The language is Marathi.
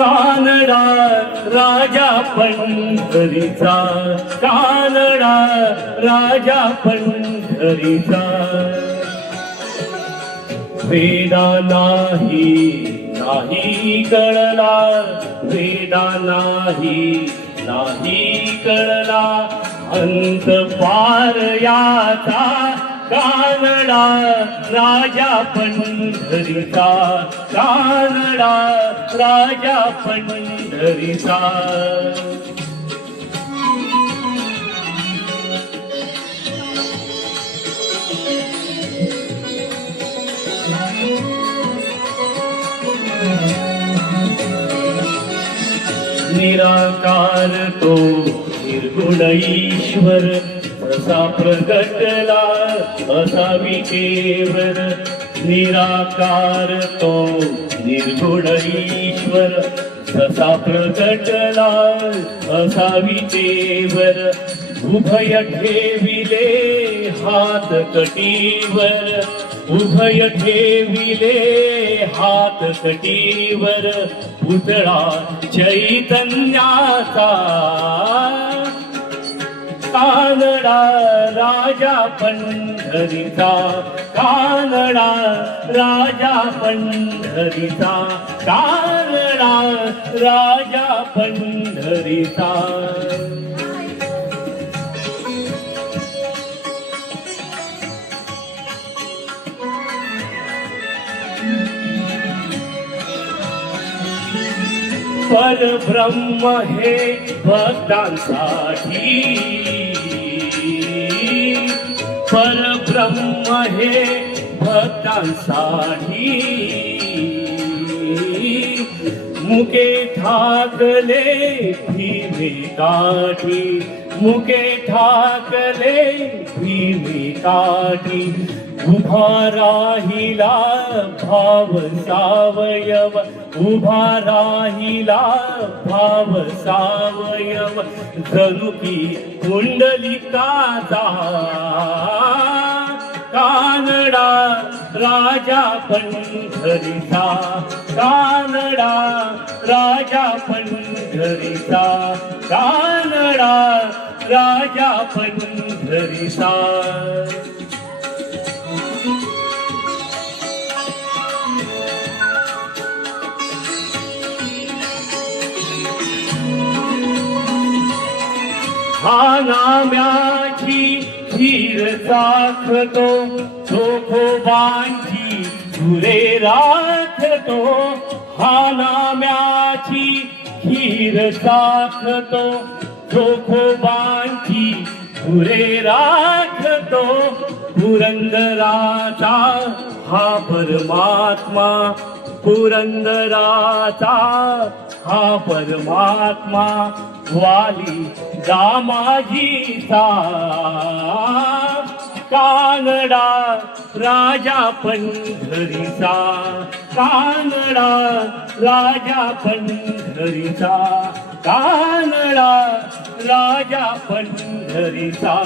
कानडा राजा पंढरीचा, कानडा राजा पंढरीचा. वेदा नाही नाही कळला, वेदा नाही नाही कळला, अंत पार याचा कानडा राजा पंढरीचा, कानडा राजा पंढरीचा. निराकार तो निर्गुण ईश्वर, असा प्रगटला असावी केवळ. निराकार तो निर्गुण ईश्वर, असा प्रगटला असावी केवळ. उभय ठेविले हात कटीवर, उभय ठेविले हात कटीवर. पुतळा चैतन्याचा, कानडा राजा पंढरीचा, कानडा राजा पंढरीचा, कानडा राजा पंढरीचा. परब्रह्म हे भक्तांसाठी, परब्रह्म हे भक्तांसाठी. मुके ठाकले भीमे काठी, मुके ठाकले भीमे काठी. उभा राहिला भाव सावयव, उभा राहिला भाव सावयव. जणू की कुंडलिकाचा, कानडा राजा पंढरीचा, कानडा राजा पंढरीचा, कानडा राजा पंढरीचा. हा नाम्याची खीर चाखतो, चोखोबांची झुरे राखतो. हा नाम्याची खीर चाखतो, चोखोबांची झुरे राखतो. पुरंदराचा हा परमात्मा, पुरंदराचा हा परमात्मा. वाली दामाजीचा, कानडा राजा पंढरीचा, कानडा राजा पंढरीचा, कानडा राजा पंढरीचा.